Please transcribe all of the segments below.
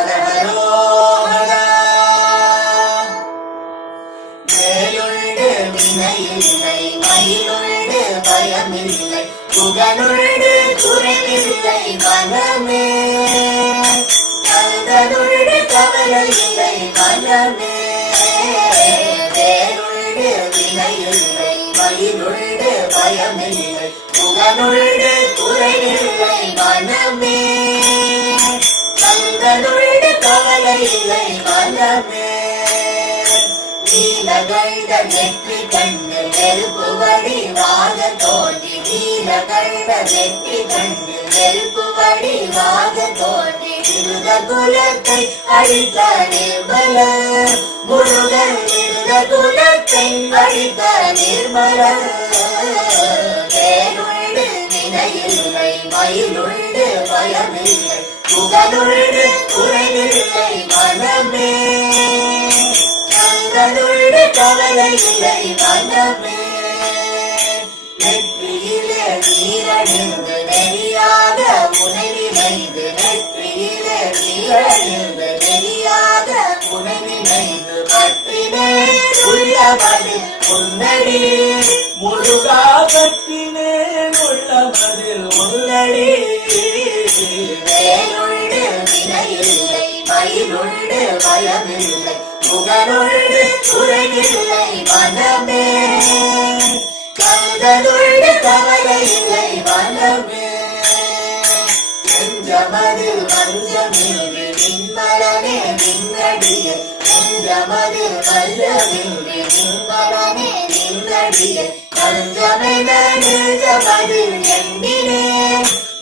ஹரஹரோஹரா. வேலுண்டு வினையில்லை மயிலுண்டு பயமில்லை புகனுண்டு குறைவில்லை மனமே. கந்தனுண்டு கவலையில்லை மனமே. வேலுண்டு வினையில்லை மயிலுண்டு பயமில்லை புகனுண்டு குறைவில்லை மனமே. கந்தனுண்டு கவலையில்லை மனமே. நீலகண்ட நெற்றி கண்டு நெருப்பு வடிவாக தோன்றி நீலகண்ட நெற்றி கண்டு நெருப்பு வடிவாக தோன்றி இருத குலத்தை அழித்த நிர்மல முருகன். இருத குலத்தை அழித்த நிர்மல. வேலுண்டு வினையில்லை மயிலுண்டு பயமில்லை புகனுண்டு குறைவில்லை மனமே. கந்தனுண்டு கவலையில்லை மனமே. நெற்றியிலே நீரணிந்து நெறியாக உனை நினைந்து நெற்றியிலே நீரணிந்து நெறியாக உனை நினைந்து பற்றினே உள்ளமது முன்னடி முருகா. பற்றினே உள்ளமதில் முன்னடி. வேலுண்டு வினையில்லை மயிலுண்டு பயமில்லை புகனுண்டு குறைவில்லை மனமே. கந்தனுண்டு கவலையில்லை மனமே. நெஞ்சமதில் வஞ்சமின்றி நின்மலனே நின்னடியே. நெஞ்சமதில் வஞ்சமின்றி நின்மலனே நின்னடியே. தஞ்சமென நெஞ்சமதில் எண்ணினே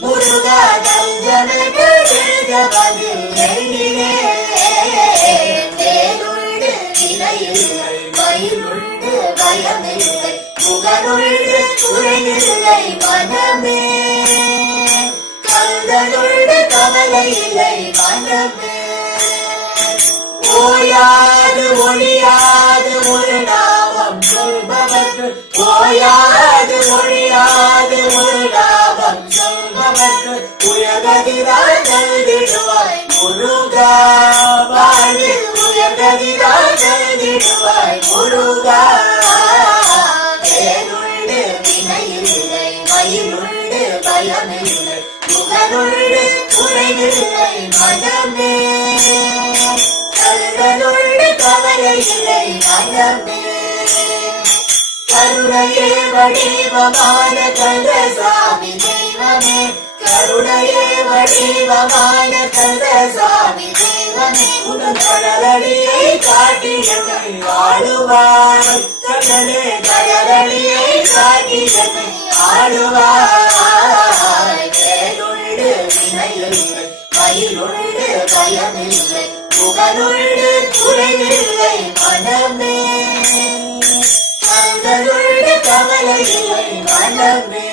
முருகா. தஞ்சமென நெஞ்சமதில் எண்ணினே. வேலுண்டு வினையில்லை மயிலுண்டு பயமில்லை புகனுண்டு குறைவில்லை மனமே. கந்தனுண்டு கவலையில்லை மனமே. ஓயாது ஒழியாது ஒரு நாமம் சொல்பவர்க்கு ஓயாது ஒழியாது ஒரு நாமம் சொல்பவர்க்கு உயர்கதிரால் நல்கிடுவாய் முருகா. வாழ்வில் உயர்கதிரால் நல்கிடுவாய் முருகா. வேலுண்டு வினையில்லை மயிலுண்டு பயமில்லை புகனுண்டு குறைவில்லை மனமே. கந்தனுண்டு கவலையில்லை மனமே. கருணையே வடிவமான கந்தசாமி தெய்வமே. கருணையே வடிவமான கந்தசாமி தெய்வமே. உன் கடலடியை காட்டி என்னை ஆளுவாய். கண்ணனே கடலடியை காட்டி என்னை ஆளுவாய். வேலுண்டு வினையில்லை மயிலுண்டு பயமில்லை புகனுண்டு குறைவில்லை மனமே. கந்தனுண்டு கவலையில்லை மனமே.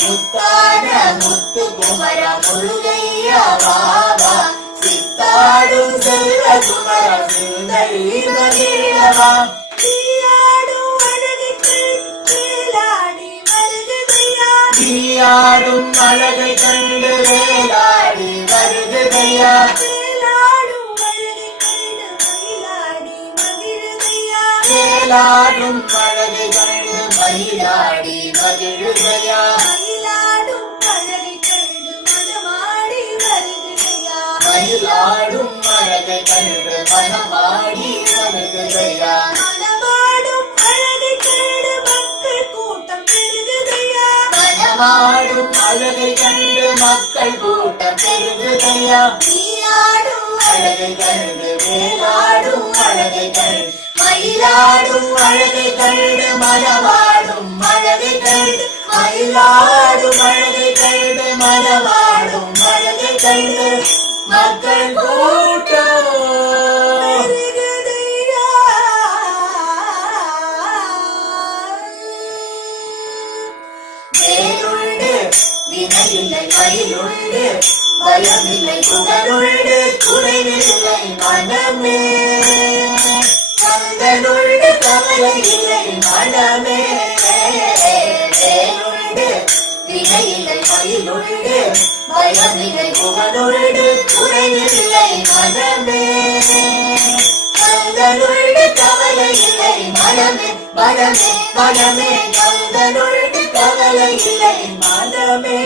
முத்தான முத்து குமர முருகையா பாபா. சித்தாடும் செல்வ குமர சிந்தை மகிழவா. நீயாடும் அழகுக்கு வேலாடி வருகுதையா. நீயாடும் அழகை கண்டு வேலாடி வருகுதையா. வேலாடும் அழகை கண்டு மயிலாடி மகிழுதையா. வேலாடும் அழகை கண்டு மயிலாடி மகிழுதையா. மயிலாடும் அழகை கண்டு மனமாடி வருகுதையா. மயிலாடும் அழகை கண்டு மனமாடி வருகுதையா. மனமாடும் அழகை கண்டு மக்கள் கூட்டம் பெருகுதையா. மனமாடும் அழகை கண்டு மக்கள் கூட்டம் பெருகுதையா. நீயாடும் அழகை கண்டு வேலாடும் அழகை கண்டு மயிலாடும் அழகை கண்டு மனவாடும் அழகை கண்டு மயிலாடும் அழகை கண்டு மனவாடும் அழகை கண்டு மக்கள் கூட்டம் பெருகுதையா. வேலுண்டு வினையில்லை மயிலுண்டு பயமில்லை புகனுண்டு குறைவில்லை மனமே. கந்தனுண்டு கவலையில்லை மனமே. வேலுண்டு வினையில்லை மயிலுண்டு பயமில்லை புகழுண்டு குறைவில்லை மனமே கந்தனுண்டு கவலை இல்லை மனமே மனமே மனமே கந்தனுண்டு கவலை இல்லை மனமே